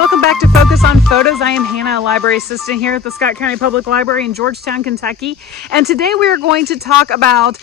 welcome back to Focus on Photos. I am Hannah, a library assistant here at the Scott County Public Library in Georgetown, Kentucky. And today we are going to talk about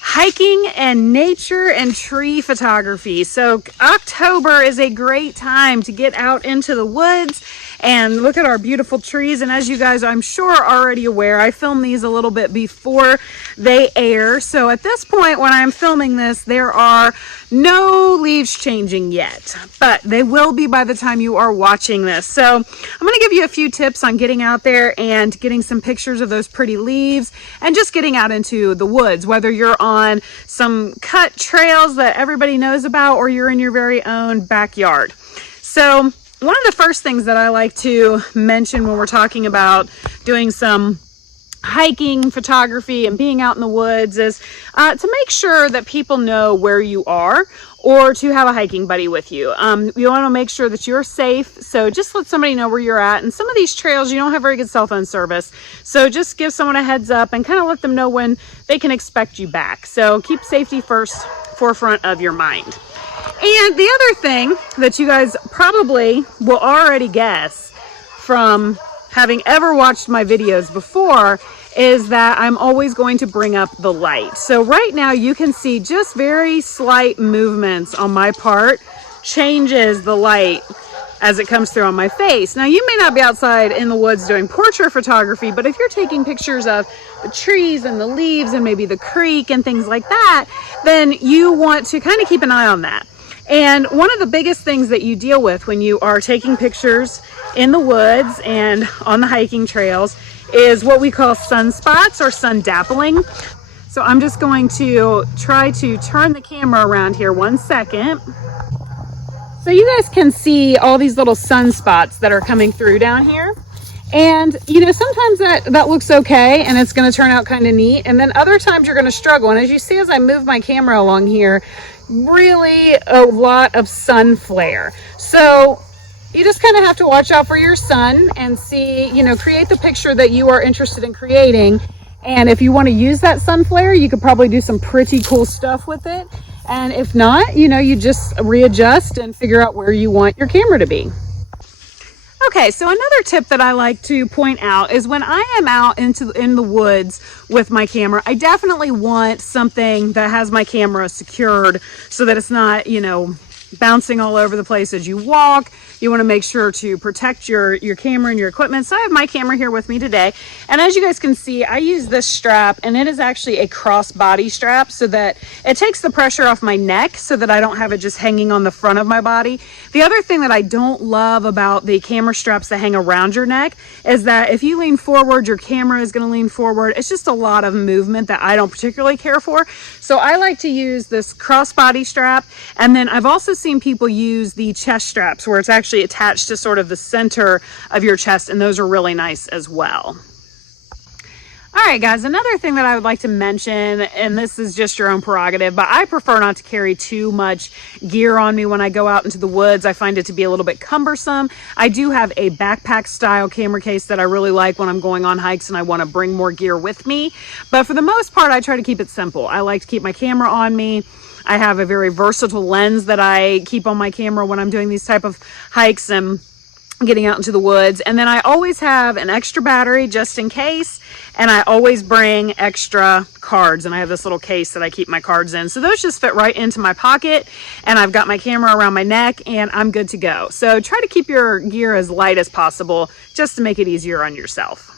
hiking and nature and tree photography. So October is a great time to get out into the woods and look at our beautiful trees. And as you guys, I'm sure, are already aware, I filmed these a little bit before they air. So at this point, when I'm filming this, there are no leaves changing yet, but they will be by the time you are watching this. So I'm going to give you a few tips on getting out there and getting some pictures of those pretty leaves and just getting out into the woods, whether you're on some cut trails that everybody knows about or you're in your very own backyard. So one of the first things that I like to mention when we're talking about doing some hiking photography and being out in the woods is to make sure that people know where you are, or to have a hiking buddy with you. You want to make sure that you're safe, so just let somebody know where you're at. And some of these trails, you don't have very good cell phone service, so just give someone a heads up and kind of let them know when they can expect you back. So keep safety first, forefront of your mind. And the other thing that you guys probably will already guess from having ever watched my videos before is that I'm always going to bring up the light. So right now you can see just very slight movements on my part changes the light as it comes through on my face. Now, you may not be outside in the woods doing portrait photography, but if you're taking pictures of the trees and the leaves and maybe the creek and things like that, then you want to kind of keep an eye on that. And one of the biggest things that you deal with when you are taking pictures in the woods and on the hiking trails is what we call sunspots or sun dappling. So I'm just going to try to turn the camera around here 1 second. So you guys can see all these little sunspots that are coming through down here. And you know, sometimes that looks okay and it's going to turn out kind of neat, and then other times you're going to struggle. And as you see, as I move my camera along here, really a lot of sun flare. So you just kind of have to watch out for your sun and see, you know, create the picture that you are interested in creating. And if you want to use that sun flare, you could probably do some pretty cool stuff with it. And if not, you know, you just readjust and figure out where you want your camera to be. Okay, so another tip that I like to point out is when I am out in the woods with my camera, I definitely want something that has my camera secured so that it's not, you know, bouncing all over the place as you walk. You want to make sure to protect your camera and your equipment. So I have my camera here with me today. And as you guys can see, I use this strap, and it is actually a crossbody strap so that it takes the pressure off my neck so that I don't have it just hanging on the front of my body. The other thing that I don't love about the camera straps that hang around your neck is that if you lean forward, your camera is going to lean forward. It's just a lot of movement that I don't particularly care for. So I like to use this crossbody strap. And then I've also seen people use the chest straps where it's actually attached to sort of the center of your chest, and those are really nice as well. All right, guys, another thing that I would like to mention, and this is just your own prerogative, but I prefer not to carry too much gear on me when I go out into the woods. I find it to be a little bit cumbersome. I do have a backpack style camera case that I really like when I'm going on hikes and I want to bring more gear with me. But for the most part, I try to keep it simple. I like to keep my camera on me. I have a very versatile lens that I keep on my camera when I'm doing these type of hikes and getting out into the woods. And then I always have an extra battery just in case. And I always bring extra cards. And I have this little case that I keep my cards in. So those just fit right into my pocket. And I've got my camera around my neck and I'm good to go. So try to keep your gear as light as possible just to make it easier on yourself.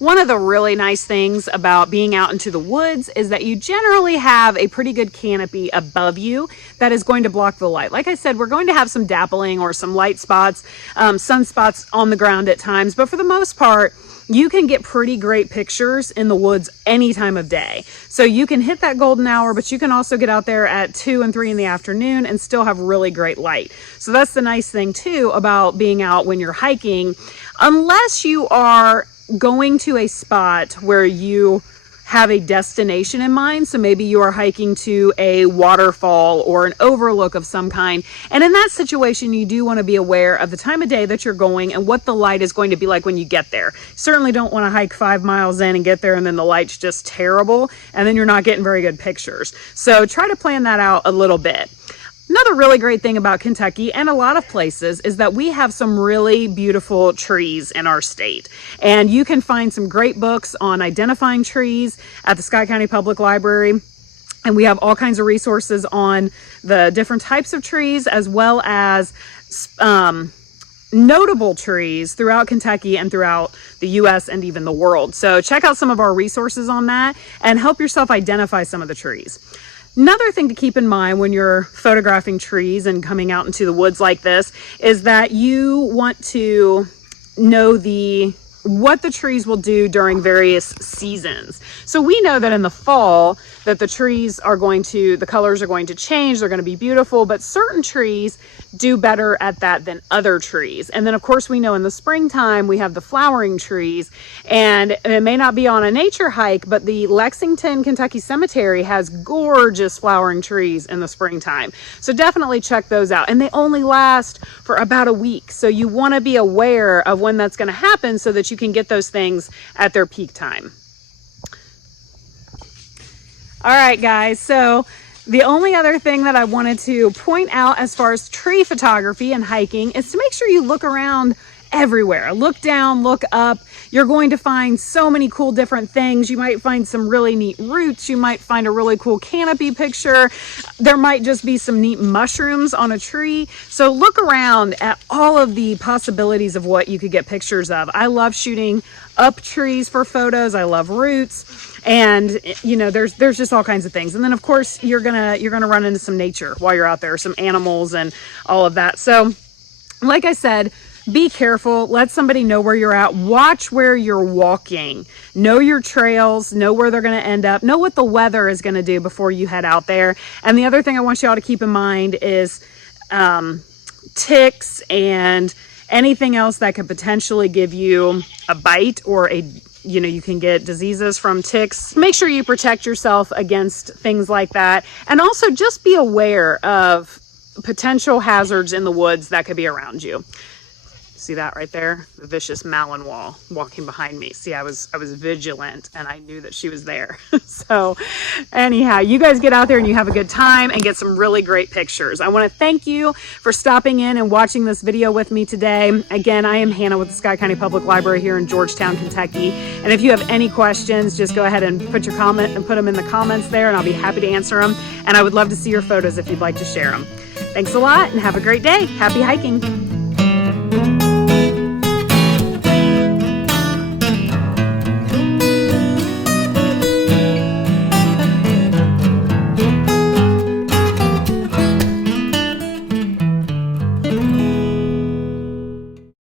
One of the really nice things about being out into the woods is that you generally have a pretty good canopy above you that is going to block the light. Like I said, we're going to have some dappling or some light spots, sunspots on the ground at times, but for the most part, you can get pretty great pictures in the woods any time of day. So you can hit that golden hour, but you can also get out there at 2 and 3 in the afternoon and still have really great light. So that's the nice thing too about being out when you're hiking, unless you are going to a spot where you have a destination in mind. So maybe you are hiking to a waterfall or an overlook of some kind. And in that situation, you do want to be aware of the time of day that you're going and what the light is going to be like when you get there. You certainly don't want to hike 5 miles in and get there and then the light's just terrible and then you're not getting very good pictures. So try to plan that out a little bit. Another really great thing about Kentucky and a lot of places is that we have some really beautiful trees in our state. And you can find some great books on identifying trees at the Scott County Public Library. And we have all kinds of resources on the different types of trees, as well as notable trees throughout Kentucky and throughout the US and even the world. So check out some of our resources on that and help yourself identify some of the trees. Another thing to keep in mind when you're photographing trees and coming out into the woods like this is that you want to know what the trees will do during various seasons. So we know that in the fall that the trees are the colors are going to change, they're going to be beautiful, but certain trees do better at that than other trees. And then of course we know in the springtime we have the flowering trees, and it may not be on a nature hike, but the Lexington, Kentucky Cemetery has gorgeous flowering trees in the springtime. So definitely check those out. And they only last for about a week. So you want to be aware of when that's going to happen so that you can get those things at their peak time. All right, guys, so the only other thing that I wanted to point out as far as tree photography and hiking is to make sure you look around everywhere. Look down, look up. You're going to find so many cool different things. You might find some really neat roots. You might find a really cool canopy picture. There might just be some neat mushrooms on a tree. So look around at all of the possibilities of what you could get pictures of. I love shooting up trees for photos. I love roots. And you know, there's just all kinds of things. And then of course you're gonna run into some nature while you're out there, some animals and all of that. So like I said, be careful. Let somebody know where you're at. Watch where you're walking. Know your trails. Know where they're going to end up. Know what the weather is going to do before you head out there. And the other thing I want you all to keep in mind is ticks and anything else that could potentially give you a bite, or you can get diseases from ticks. Make sure you protect yourself against things like that. And also just be aware of potential hazards in the woods that could be around you. See that right there? The vicious Malinois walking behind me. See, I was vigilant and I knew that she was there. So anyhow, you guys get out there and you have a good time and get some really great pictures. I want to thank you for stopping in and watching this video with me today. Again, I am Hannah with the Scott County Public Library here in Georgetown, Kentucky. And if you have any questions, just go ahead and put your comment and put them in the comments there, and I'll be happy to answer them. And I would love to see your photos if you'd like to share them. Thanks a lot and have a great day. Happy hiking.